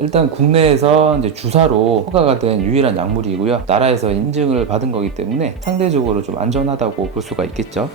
일단 국내에서 이제 주사로 허가가 된 유일한 약물이고요. 나라에서 인증을 받은 거기 때문에 상대적으로 좀 안전하다고 볼 수가 있겠죠.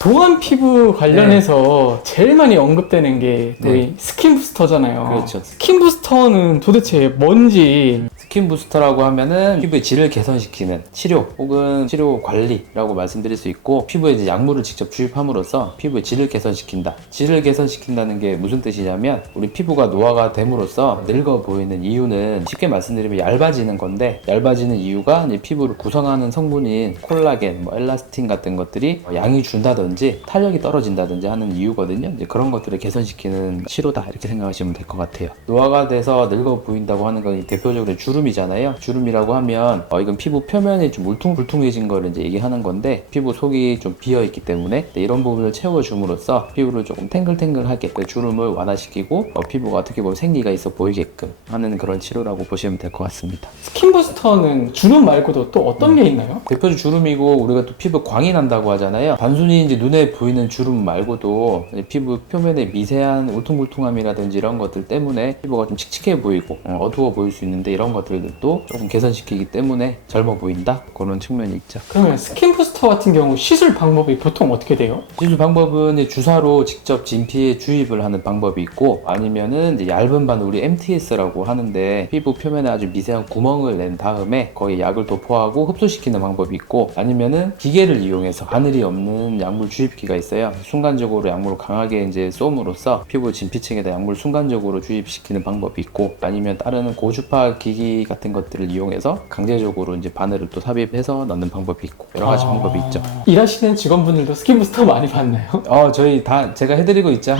동안 피부 관련해서 제일 많이 언급되는 게 우리 스킨 부스터잖아요. 그렇죠. 스킨 부스터는 도대체 뭔지. 스킨 부스터라고 하면은 피부의 질을 개선시키는 치료 혹은 치료 관리라고 말씀드릴 수 있고, 피부에 이제 약물을 직접 주입함으로써 피부의 질을 개선시킨다. 질을 개선시킨다는 게 무슨 뜻이냐면, 우리 피부가 노화가 됨으로써 늙어 보이는 이유는 쉽게 말씀드리면 얇아지는 건데, 얇아지는 이유가 이제 피부를 구성하는 성분인 콜라겐, 엘라스틴 같은 것들이 양이 준다든지 탄력이 떨어진다든지 하는 이유거든요. 이제 그런 것들을 개선시키는 치료다, 이렇게 생각하시면 될 것 같아요. 노화가 돼서 늙어 보인다고 하는 건 대표적으로 주름이잖아요. 주름이라고 하면 이건 피부 표면이 좀 울퉁불퉁해진 거를 이제 얘기하는 건데, 피부 속이 좀 비어 있기 때문에 이런 부분을 채워줌으로써 피부를 조금 탱글탱글하게 주름을 완화시키고 피부가 어떻게 보면 생기가 있어 보이게끔 하는 그런 치료라고 보시면 될 것 같습니다. 스킨 부스터는 주름 말고도 또 어떤 게 있나요? 대표적 주름이고, 우리가 또 피부 광이 난다고 하잖아요. 단순히 이제 눈에 보이는 주름 말고도 피부 표면에 미세한 울퉁불퉁함이라든지 이런 것들 때문에 피부가 좀 칙칙해 보이고 어두워 보일 수 있는데, 이런 것들도 조금 개선시키기 때문에 젊어 보인다, 그런 측면이 있죠. 그러면 스킨 부스터 같은 경우 시술 방법이 보통 어떻게 돼요? 시술 방법은 이제 주사로 직접 진피에 주입을 하는 방법이 있고, 아니면은 이제 얇은 바늘, 우리 MTS라고 하는데 피부 표면에 아주 미세한 구멍을 낸 다음에 거기에 약을 도포하고 흡수시키는 방법이 있고, 아니면은 기계를 이용해서 바늘이 없는 약물 주입기가 있어요. 순간적으로 약물을 강하게 이제 쏨으로써 피부 진피층에다 약물을 순간적으로 주입시키는 방법이 있고, 아니면 다른 고주파 기기 같은 것들을 이용해서 강제적으로 이제 바늘을 또 삽입해서 넣는 방법이 있고, 여러 가지 방법이 있죠. 일하시는 직원분들도 스킨 부스터 많이 받나요? 저희 다 제가 해드리고 있죠.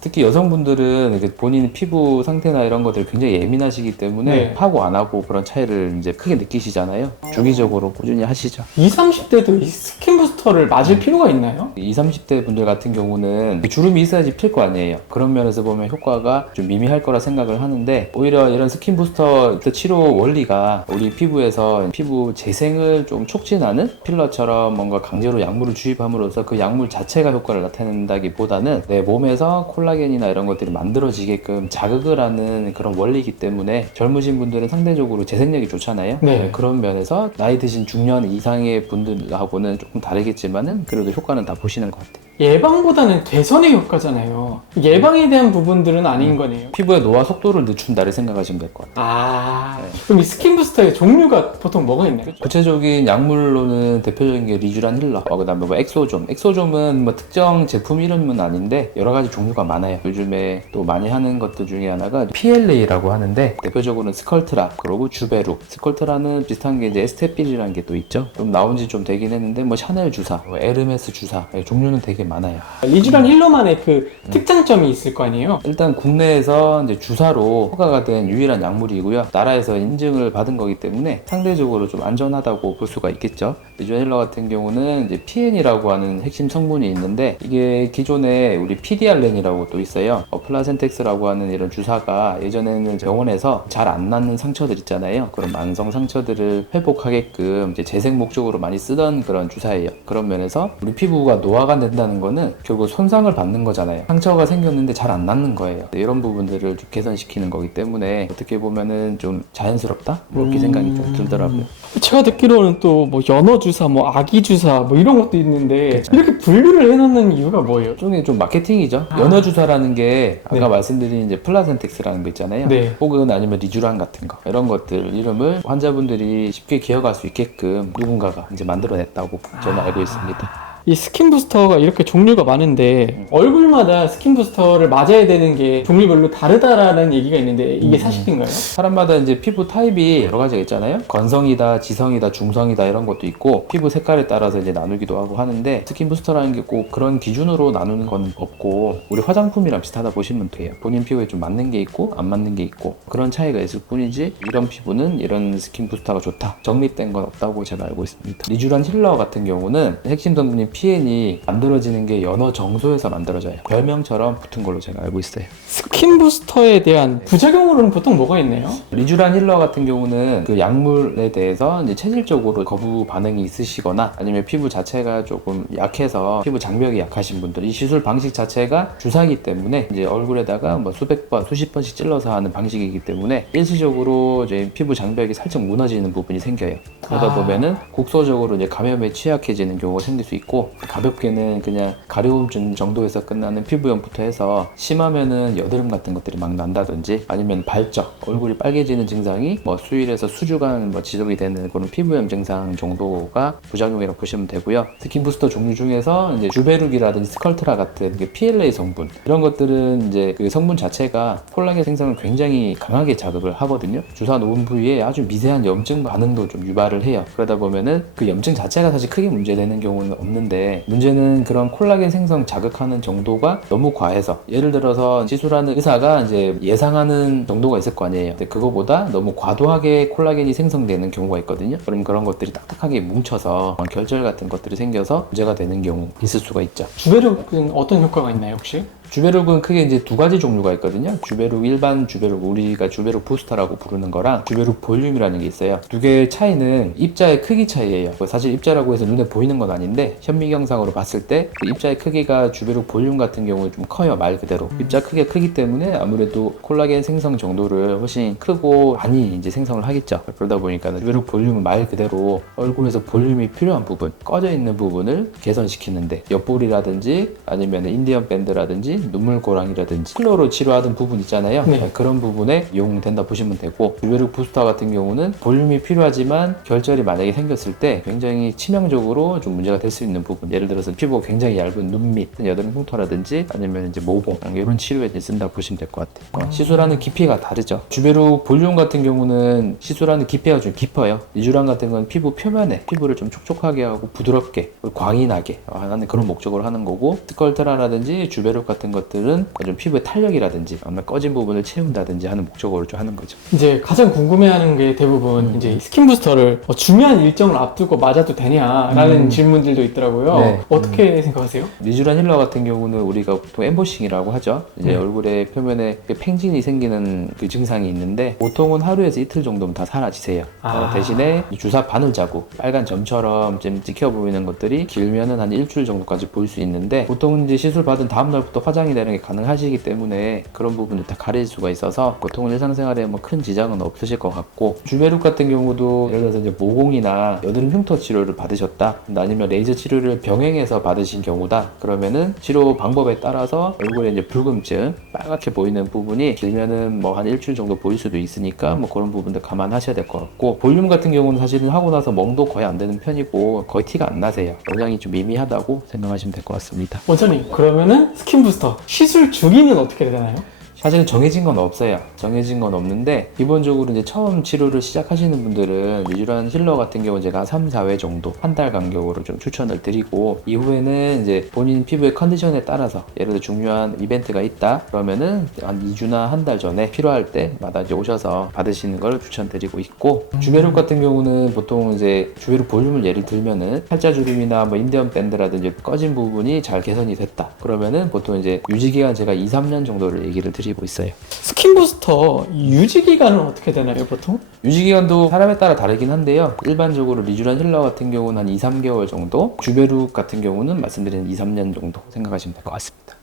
특히 여성분들은 이렇게 본인 피부 상태나 이런 것들 굉장히 예민하시기 때문에 네. 하고 안 하고 그런 차이를 이제 크게 느끼시잖아요. 주기적으로 꾸준히 하시죠. 20, 30대도 이 스킨 부스터를 맞을 필요가 있나요? 20, 30대 분들 같은 경우는 주름이 있어야지 필 거 아니에요. 그런 면에서 보면 효과가 좀 미미할 거라 생각을 하는데, 오히려 이런 스킨 부스터 치료 원리가 우리 피부에서 피부 재생을 좀 촉진하는 필러처럼 뭔가 강제로 약물을 주입함으로써 그 약물 자체가 효과를 나타낸다기보다는 내 몸에서 콜라겐이나 이런 것들이 만들어지게끔 자극을 하는 그런 원리이기 때문에, 젊으신 분들은 상대적으로 재생력이 좋잖아요. 네. 그런 면에서 나이 드신 중년 이상의 분들하고는 조금 다르겠지만은 그래도 효과는 다 보시는 것 같아요. 예방보다는 개선의 효과잖아요. 예방에 대한 부분들은 아닌 거네요. 피부의 노화 속도를 늦춘다를 생각하시면 될 것 같아요. 그럼 이 스킨 부스터의 종류가 보통 뭐가 있나요? 구체적인 약물로는 대표적인 게 리쥬란 힐러, 그다음에 엑소존. 엑소존은 특정 제품 이름은 아닌데 여러 가지 종류가 많아요. 요즘에 또 많이 하는 것들 중에 하나가 PLA라고 하는데, 대표적으로는 스컬트라, 그리고 주베룩. 스컬트라는 비슷한 게 이제 에스테필이라는 게 또 있죠. 좀 나온 지 좀 되긴 했는데 샤넬 주사, 에르메스 주사, 종류는 되게 많아요. 리쥬란 힐러만의 그 특장점이 있을 거 아니에요? 일단 국내에서 이제 주사로 허가가 된 유일한 약물이고요. 나라에서 인증을 받은 거기 때문에 상대적으로 좀 안전하다고 볼 수가 있겠죠. 리쥬란 힐러 같은 경우는 이제 PN이라고 하는 핵심 성분이 있는데, 이게 기존에 우리 PDRN이라고 또 있어요. 플라센텍스라고 하는 이런 주사가 예전에는 병원에서 잘 안 낫는 상처들 있잖아요. 그런 만성 상처들을 회복하게끔 이제 재생 목적으로 많이 쓰던 그런 주사예요. 그런 면에서 우리 피부가 노화가 된다는 거는 결국 손상을 받는 거잖아요. 상처가 생겼는데 잘 안 낫는 거예요. 이런 부분들을 좀 개선시키는 거기 때문에 어떻게 보면은 좀 자연스럽다? 그렇게 생각이 좀 들더라고요. 제가 듣기로는 또 연어 주사, 아기 주사 이런 것도 있는데 이렇게 분류를 해놓는 이유가 뭐예요? 일종의 좀 마케팅이죠. 연어 주사라는 게 아까 말씀드린 이제 플라센텍스라는 거 있잖아요. 네. 혹은 아니면 리쥬란 같은 거, 이런 것들 이름을 환자분들이 쉽게 기억할 수 있게끔 누군가가 이제 만들어냈다고 저는 알고 있습니다. 이 스킨 부스터가 이렇게 종류가 많은데 얼굴마다 스킨 부스터를 맞아야 되는 게 종류별로 다르다라는 얘기가 있는데 이게 사실인가요? 사람마다 이제 피부 타입이 여러 가지가 있잖아요. 건성이다, 지성이다, 중성이다 이런 것도 있고, 피부 색깔에 따라서 이제 나누기도 하고 하는데, 스킨 부스터라는 게 꼭 그런 기준으로 나누는 건 없고, 우리 화장품이랑 비슷하다 보시면 돼요. 본인 피부에 좀 맞는 게 있고 안 맞는 게 있고, 그런 차이가 있을 뿐이지 이런 피부는 이런 스킨 부스터가 좋다, 정립된 건 없다고 제가 알고 있습니다. 리쥬란 힐러 같은 경우는 핵심 성분인 PN이 만들어지는 게 연어 정소에서 만들어져요. 별명처럼 붙은 걸로 제가 알고 있어요. 스킨 부스터에 대한 부작용으로는 보통 뭐가 있나요? 리쥬란 힐러 같은 경우는 그 약물에 대해서 이제 체질적으로 거부 반응이 있으시거나 아니면 피부 자체가 조금 약해서 피부 장벽이 약하신 분들, 이 시술 방식 자체가 주사기 때문에 이제 얼굴에다가 뭐 수백 번, 수십 번씩 찔러서 하는 방식이기 때문에 일시적으로 이제 피부 장벽이 살짝 무너지는 부분이 생겨요. 그러다 보면은 국소적으로 이제 감염에 취약해지는 경우가 생길 수 있고, 가볍게는 그냥 가려움증 정도에서 끝나는 피부염부터 해서 심하면은 여드름 같은 것들이 막 난다든지 아니면 발적, 얼굴이 빨개지는 증상이 뭐 수일에서 수주간 뭐 지속이 되는 그런 피부염 증상 정도가 부작용이라고 보시면 되고요. 스킨 부스터 종류 중에서 이제 주베룩이라든지 스컬트라 같은 그 PLA 성분, 이런 것들은 이제 그 성분 자체가 콜라겐 생성을 굉장히 강하게 자극을 하거든요. 주사 놓은 부위에 아주 미세한 염증 반응도 좀 유발을 해요. 그러다 보면은 그 염증 자체가 사실 크게 문제되는 경우는 없는데, 문제는 그런 콜라겐 생성 자극하는 정도가 너무 과해서, 예를 들어서 시술하는 의사가 이제 예상하는 정도가 있을 거 아니에요. 근데 그거보다 너무 과도하게 콜라겐이 생성되는 경우가 있거든요. 그럼 그런 것들이 딱딱하게 뭉쳐서 결절 같은 것들이 생겨서 문제가 되는 경우 있을 수가 있죠. 주베룩은 어떤 효과가 있나요, 혹시? 주베룩은 크게 이제 두 가지 종류가 있거든요. 주베룩, 일반 주베룩, 우리가 주베룩 부스터라고 부르는 거랑 주베룩 볼륨이라는 게 있어요. 두 개의 차이는 입자의 크기 차이예요. 사실 입자라고 해서 눈에 보이는 건 아닌데, 현미경상으로 봤을 때 그 입자의 크기가 주베룩 볼륨 같은 경우는 좀 커요. 말 그대로 입자 크기가 크기 때문에 아무래도 콜라겐 생성 정도를 훨씬 크고 많이 이제 생성을 하겠죠. 그러다 보니까 주베룩 볼륨은 말 그대로 얼굴에서 볼륨이 필요한 부분, 꺼져 있는 부분을 개선시키는데, 옆볼이라든지 아니면 인디언 밴드라든지 눈물고랑이라든지 필러로 치료하던 부분 있잖아요. 네. 그런 부분에 이용된다 보시면 되고, 주베룩 부스터 같은 경우는 볼륨이 필요하지만 결절이 만약에 생겼을 때 굉장히 치명적으로 좀 문제가 될 수 있는 부분, 예를 들어서 피부가 굉장히 얇은 눈 밑, 여드름 흉터라든지 아니면 이제 모공, 이런 치료에 이제 쓴다 보시면 될 것 같아요. 시술하는 깊이가 다르죠. 주베룩 볼륨 같은 경우는 시술하는 깊이가 좀 깊어요. 리쥬란 같은 건 피부 표면에 피부를 좀 촉촉하게 하고 부드럽게 광이 나게 하는 그런 목적으로 하는 거고, 스컬트라라든지 주베룩 같은 것들은 좀 피부의 탄력이라든지 아니면 꺼진 부분을 채운다든지 하는 목적으로 좀 하는 거죠. 이제 가장 궁금해하는 게 대부분 이제 스킨 부스터를 중요한 일정을 앞두고 맞아도 되냐라는 질문들도 있더라고요. 네. 어떻게 생각하세요? 리쥬란 힐러 같은 경우는 우리가 보통 엠보싱이라고 하죠. 이제 네. 얼굴의 표면에 팽진이 생기는 그 증상이 있는데, 보통은 하루에서 이틀 정도면 다 사라지세요. 대신에 이 주사 바늘 자국, 빨간 점처럼 좀 찍혀 보이는 것들이 길면은 한 일주일 정도까지 보일 수 있는데, 보통은 이제 시술 받은 다음 날부터 화장이 되는 게 가능하시기 때문에 그런 부분들 다 가릴 수가 있어서 보통은 일상생활에 뭐 큰 지장은 없으실 것 같고, 주베룩 같은 경우도 예를 들어서 이제 모공이나 여드름 흉터 치료를 받으셨다, 아니면 레이저 치료를 병행해서 받으신 경우다, 그러면은 치료 방법에 따라서 얼굴에 이제 붉음증, 빨갛게 보이는 부분이 길면은 뭐 한 일주일 정도 보일 수도 있으니까 뭐 그런 부분들 감안하셔야 될 것 같고, 볼륨 같은 경우는 사실은 하고 나서 멍도 거의 안 되는 편이고 거의 티가 안 나세요. 영향이 좀 미미하다고 생각하시면 될 것 같습니다. 원장님, 그러면은 스킨 부스터 시술 주기는 어떻게 되나요? 사실은 정해진 건 없어요. 정해진 건 없는데, 기본적으로 이제 처음 치료를 시작하시는 분들은 리쥬란 힐러 같은 경우 제가 3, 4회 정도 한 달 간격으로 좀 추천을 드리고, 이후에는 이제 본인 피부의 컨디션에 따라서, 예를 들어 중요한 이벤트가 있다 그러면은 한 2주나 한 달 전에 필요할 때마다 이제 오셔서 받으시는 걸 추천드리고 있고, 주베룩 같은 경우는 보통 이제 주베룩 볼륨을 예를 들면은 팔자주름이나 뭐 인디언 밴드라든지 꺼진 부분이 잘 개선이 됐다 그러면은 보통 이제 유지기간 제가 2, 3년 정도를 얘기를 드리고 있어요. 스킨 부스터 유지 기간은 어떻게 되나요, 보통? 유지기간도 사람에 따라 다르긴 한데요. 일반적으로 리쥬란 힐러 같은 경우는 한 2, 3개월 정도, 주베룩 같은 경우는 말씀드린 2, 3년 정도 생각하시면 될 것 같습니다.